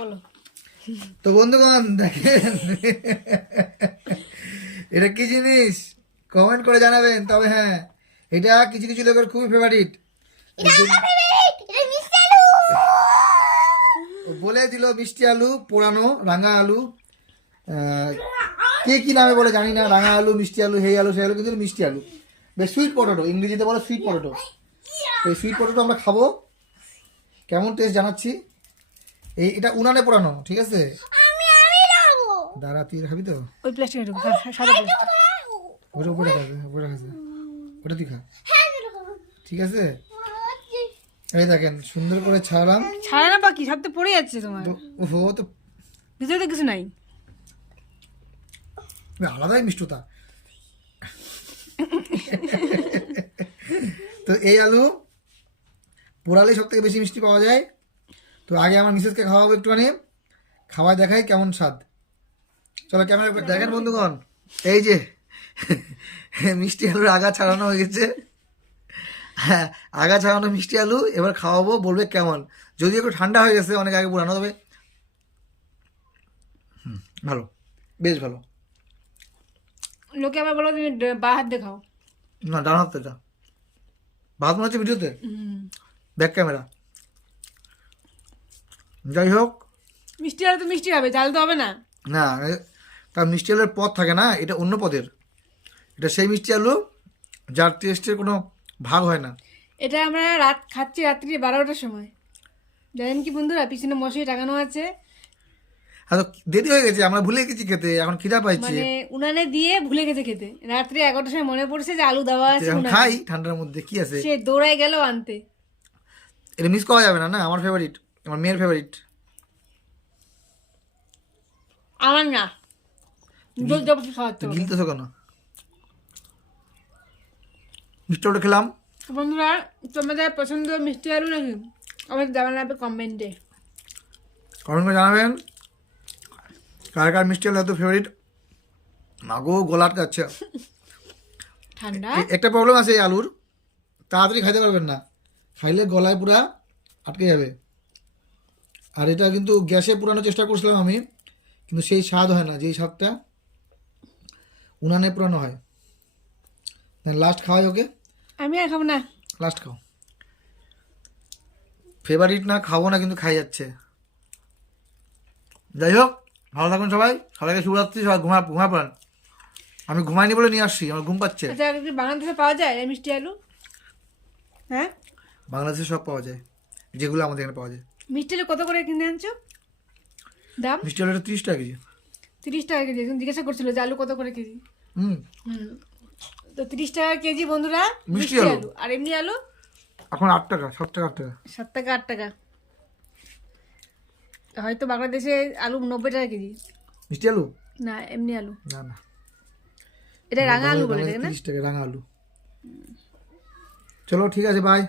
বলো। তো বন্ধুগণ দেখেন। এটা কি জিনিস? কমেন্ট করে জানাবেন তবে হ্যাঁ এটা কিছু কিছু লোকের খুবই ফেভারিট বলে দিল মিষ্টি আলু পোড়ানো রাঙা আলু। কে কি নামে বলে জানি না রাঙা আলু মিষ্টি আলু হেই আলু সেই আলু কিন্তু মিষ্টি আলু। বেশ সুইট পটেটো ইংরেজিতে বলে সুইট পটেটো এই সুইট পটেটো আমরা খাব। কেমন টেস্ট জানাচ্ছি? এই এটা উনানে পোড়ানো ঠিক আছে? আমি আমি রাখব। দাঁড়া তুই খাবি তো? ওই প্লাস্টিকের সাদা প্লাস্টিক ওটা উপরে খাবে উপরে খাবে ওটা তুই খা। ঠিক আছে? এই দেখেন সুন্দর করে ছাড়লাম। ছাড়া না বাকি সব তো পড়ে যাচ্ছে তোমার। ওহো তো ভিতরে তো কিছু নাই। আলাদাই মিষ্টতা। তো এই আলু পোড়ালে সব থেকে বেশি মিষ্টি পাওয়া যায়? তো আগে আমার মিসেসকে খাওয়াবো একটুখানি। খাওয়ায় দেখাই কেমন স্বাদ। চলো ক্যামেরা দেখেন বন্ধুগণ। এই যে মিষ্টি আলুর আগা ছাড়ানো হয়ে গেছে। হ্যাঁ আগা ছাড়ানো মিষ্টি আলু এবার খাওয়াবো বলবে কেমন। যদি একটু ঠান্ডা হয়ে গেছে অনেক আগে পুরানো তবে ভালো বেশ ভালো। লোকে আবার বলো তুমি বা হাত দেখাও না ডান হাতটা ভাত মনে হচ্ছে ভিডিওতে? Back camera. যাই হোক। মিষ্টি আলু তো মিষ্টি হবে জাল তো হবে না। না তার মিষ্টি আলুর পদ থাকে না এটা অন্য পদের। এটা সেই মিষ্টি আলু যার টেস্টের কোনো ভাগ হয় না। এটা আমরা রাত খাচ্ছি রাত্রি বারোটার সময়। জানেন কি বন্ধুরা পিছনে মশারি টাঙানো আছে। তো দেরি হয়ে গেছে আমরা ভুলে গেছি খেতে এখন খিদা পাইছি। মানে উনানে দিয়ে ভুলে গেছে খেতে। রাত্রি এগারোটার সময় মনে পড়ছে যে আলু দেওয়া আছে এখন খাই ঠান্ডার মধ্যে কি আছে? সে দৌড়ায় গেল আনতে। এটা মিস করা যাবে না না আমার ফেভারিট আমার মেয়ের ফেভারিট আমার না। গিলতেছো কেন? মিষ্টি আলুটা খেলাম। বন্ধুরা তোমাদের পছন্দ মিষ্টি আলু নাকি আমাদের জানাবে কমেন্টে। কমেন্ট করে জানাবেন। কার কার মিষ্টি আলু এত ফেভারিট মাগো গলা আটকাচ্ছে। ঠান্ডা। একটা প্রবলেম আছে এই আলুর। তাড়াতাড়ি খাইতে পারবেন না। খাইলে গলায় পুরা আটকে যাবে। আর এটা কিন্তু গ্যাসে পুরানোর চেষ্টা করছিলাম আমি কিন্তু সেই স্বাদ হয় না যেই স্বাদটা উনানে পুরানো হয়। লাস্ট খাওয়াই ওকে। আমি আর খাব না। লাস্ট খাও। ফেভারিট না খাব না কিন্তু খাই যাচ্ছে। যাই হোক ভালো থাকুন সবাই। সবাইকে শুভরাত্রি সবাই ঘুমা ঘুমা পড়েন। আমি ঘুমাইনি বলে নিয়ে আসছি আমার ঘুম পাচ্ছে। আচ্ছা বাংলাদেশে পাওয়া যায় মিষ্টি আলু? হ্যাঁ? বাংলাদেশে সব পাওয়া যায় যেগুলো আমাদের এখানে পাওয়া যায়। মিষ্টি আলু কত করে কিনে আনছো? দাম? মিষ্টি আলুটা তিরিশ টাকা কেজি। তিরিশ টাকা কেজি এখন জিজ্ঞাসা করছিল যে আলু কত করে কেজি? হুম। তো তিরিশ টাকা কেজি বন্ধুরা মিষ্টি আলু। আর এমনি আলু? এখন আট টাকা সাত টাকা আট টাকা। সাত টাকা আট টাকা। হয়তো বাংলাদেশে আলু নব্বই টাকা কেজি। মিষ্টি আলু? না এমনি আলু। না না। এটা রাঙা আলু বলে না? তিরিশ টাকা রাঙা আলু। চলো ঠিক আছে বাই